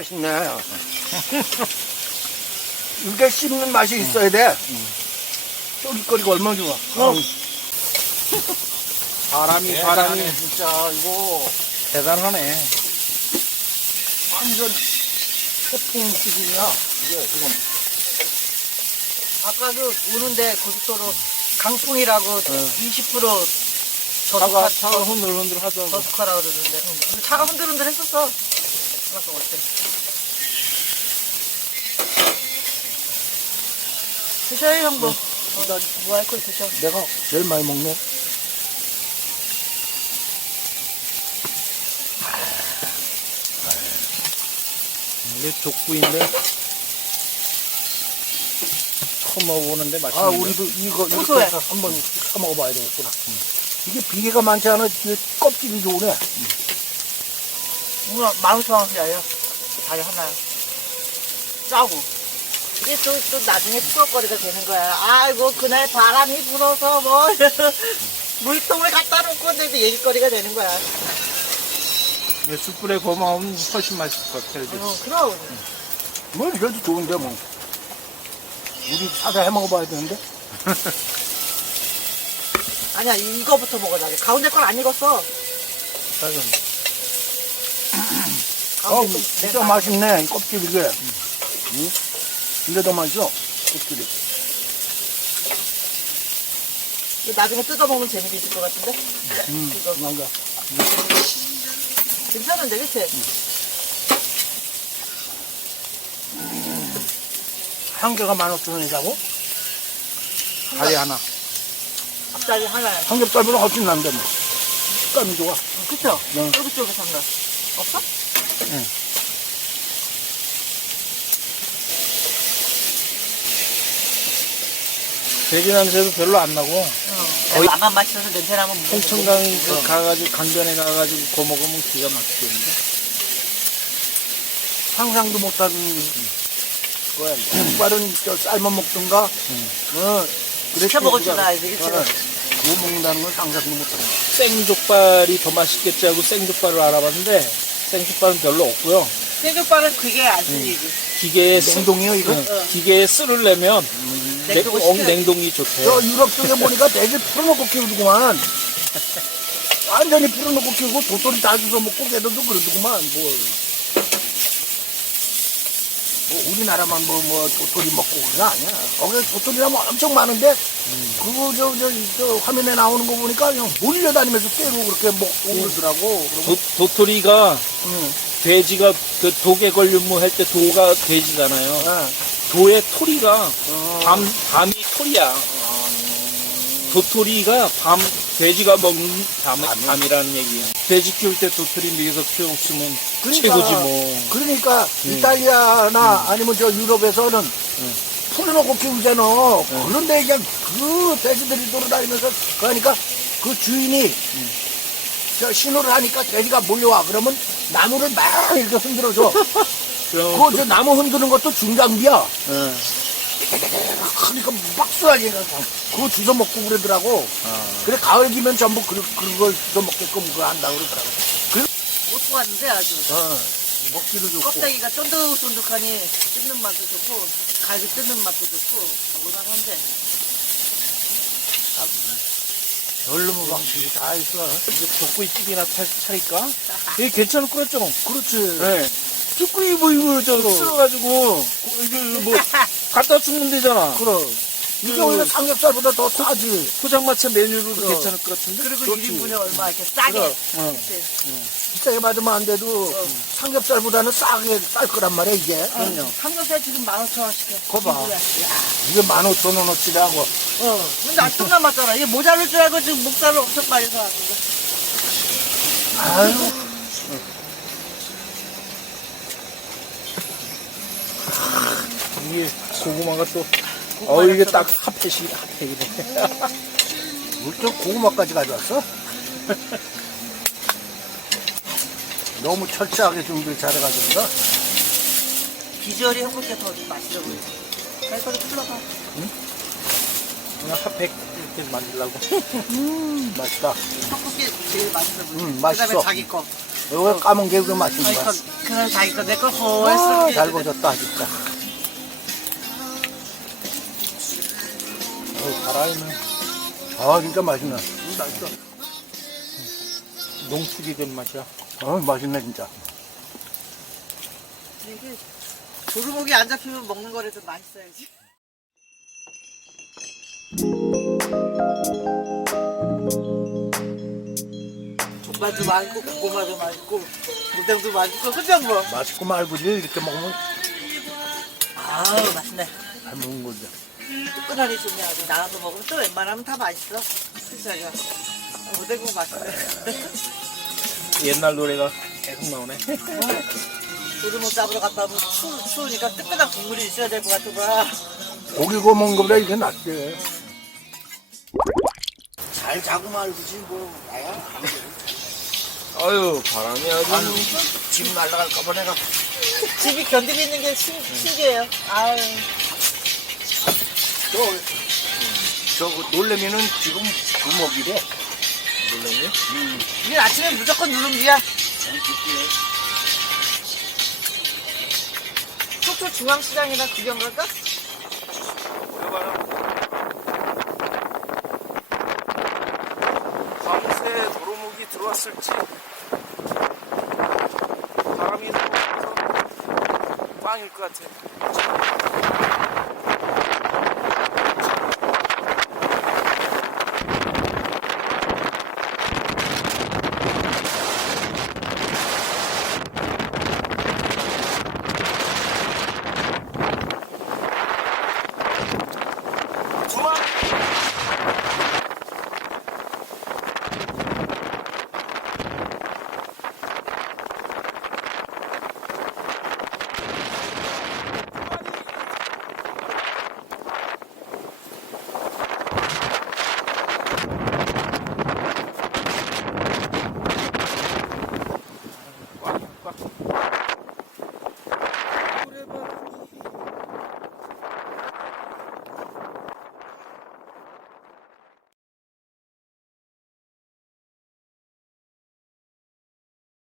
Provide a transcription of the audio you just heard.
맛있네. 이게 씹는 맛이 있어야 돼. 쫄깃거리가 얼마나 좋아. 바람이 진짜 이거 대단하네. 완전 태풍 수준이야. 이게 지금. 아까도 오는데 고속도로 강풍이라고 20% 차가 흔들흔들 하더라고. 저속하라고 그러는데 근데 차가 흔들흔들 했었어. 그래서 어때? 드셔요 형도. 뭐 할 거 드셔. 내가 제일 많이 먹네. 이게 족부인데 처음 먹어보는데 맛있네. 아, 우리도 이거 고소해. 이렇게 해서 한번 사먹어봐야 되겠구나. 이게 비계가 많지 않아. 이게 껍질이 좋으네. 오늘 15,000원짜리야. 다리 하나요. 짜고. 이게 또 나중에 추억거리가 되는 거야. 아이고, 그날 바람이 불어서 뭐, 물통을 갖다 놓고 근데도 얘기거리가 되는 거야. 숯불에 고마우면 훨씬 맛있을 것 같아. 그럼. 뭐, 이래도 좋은데, 뭐. 우리 사서 해 먹어봐야 되는데. 아니야, 이거부터 먹어야 돼. 가운데 건 안 익었어. 가운데 건 진짜 내가 맛있네, 이 껍질 이게. 응? 이게 더 맛있어, 껍질이. 이거 나중에 뜯어먹으면 재미도 있을 것 같은데? 이거. 뭔가. 괜찮은데, 그치? 한 개가 15,000원이라고? 다리 하나. 앞다리 하나에. 삼겹살보다 훨씬 난데, 뭐. 식감이 좋아. 그쵸? 네. 쫄깃쫄깃한 거. 없어? 돼지 냄새도 별로 안 나고. 거의 나만 마시면서 냄새 나면 뭐. 홍천강 가가지고 강변에 가가지고 거 먹으면 기가 막히겠는데. 상상도 못한 거야. 족발은 저 삶아 먹든가, 시켜 먹어주나 알지, 그치? 그거 먹는다는 건 상상도 못하는 거야. 생족발이 더 맛있겠지 하고 생족발을 알아봤는데 생족발은 별로 없고요. 생족발은 그게 안 틀리지. 기계에 냉동이요, 이거? 기계에 술을 내면 냉동을 시켜야지. 냉동이 좋대요. 저 유럽 쪽에 보니까 돼지 풀어놓고 키우더구만. 완전히 풀어놓고 키우고 도토리 다 주워 먹고 걔들도 그러더구만. 뭐 우리나라만 도토리 먹고 그게 아니야. 거기 도토리라면 엄청 많은데, 그거 저 화면에 나오는 거 보니까 그냥 몰려다니면서 때로 그렇게 먹고 그러더라고. 도토리가 응. 돼지가 그 독에 걸리면 뭐 할 때 도가 돼지잖아요. 예. 도의 토리가 밤이 토리야. 도토리가 돼지가 먹는 밤이라는 얘기예요. 돼지 키울 때 도토리 먹여서 키웠으면 최고지 뭐. 그러니까 이탈리아나 아니면 저 유럽에서는 풀어놓고 키우잖아. 그런데 그냥 그 돼지들이 돌아다니면서 그러니까 그 주인이 저 신호를 하니까 돼지가 몰려와. 그러면 나무를 막 이렇게 흔들어줘. 그 저 나무 흔드는 것도 중장비야. 그러니까 막 쏘아지. 그거 주워 먹고 그러더라고. 그래 가을이면 전부 그걸 주워 먹게끔 그거 한다고 그러더라고. 못 왔는데 아주. 먹기도 좋고. 껍데기가 쫀득쫀득하니 뜯는 맛도 좋고, 갈비 뜯는 맛도 좋고, 먹을만한데. 별로 뭐 방식이 다 있어. 이제 족구이집이나 차릴까? 이게 괜찮을 것 같죠? 그렇지. 네. 족구이 뭐 이거 쓸어가지고 이거 뭐 갖다 주면 되잖아. 그럼. 이게 오히려 삼겹살보다 더 싸지. 포장마차 메뉴로도 괜찮을 것 같은데? 그리고 좋지. 1인분에 얼마 이렇게 싸게. 그래. 그치? 비싸게 받으면 안 돼도 삼겹살보다는 싸게 쌀 거란 말이야, 이게. 삼겹살 지금 15,000원씩 해. 그거 봐. 이거야. 이게 15,000원어치라고. 근데 아직 좀 남았잖아. 이게 모자랄 줄 알고 지금 목살을 엄청 많이 사왔는데. 아유. 이게 고구마가 또 이게 딱 핫팩이네. 물론 고구마까지 가져왔어? 너무 철저하게 준비를 잘해가지고다. 비주얼이 한국게 더 맛있어 보여. 갈거리 풀러봐. 그냥 핫팩 이렇게 만들려고. 맛있다. 한국게 제일 맛있어 보여. 맛있어. 그다음에 자기 거. 요거 까만 게 그 맛있는 거야. 그날 자기 거 내 거 와, 호했어. 잘 보셨다, 진짜. 살아있네. 아, 진짜 맛있네. 맛있어. 농축이 된 맛이야. 맛있네, 진짜. 이게 도루묵이 안 잡히면 먹는 거라도 맛있어야지. 족발도 맛있고 고구마도 맛있고 무당도 맛있고 그죠 뭐? 맛있고 말고지, 이렇게 먹으면 아우 맛있네. 잘 먹는 거지. 뜨끈하니 좋네. 아주 나가서 먹으면 또 웬만하면 다 맛있어. 진짜가. 무대국 맛있네. 옛날 노래가 계속 나오네. 도루묵 잡으러 갔다 오면 추우니까 뜨끈한 국물이 있어야 될 것 같은 거야. 고기 구워 먹는 거보다 이게 낫지. 잘 자고 말고지, 뭐, 나야. 아유, 바람이 아주. 집 날라갈까봐 내가. 집이 견디고 있는 게 신기해요. 아유. 저 놀래미는 지금 두먹이래. 놀랐니? 우리 아침에 무조건 누룽지야. 속초 중앙시장이나 구경 갈까? 밤새 도루묵이 들어왔을지 바람이 불어서 빵일 것 같아.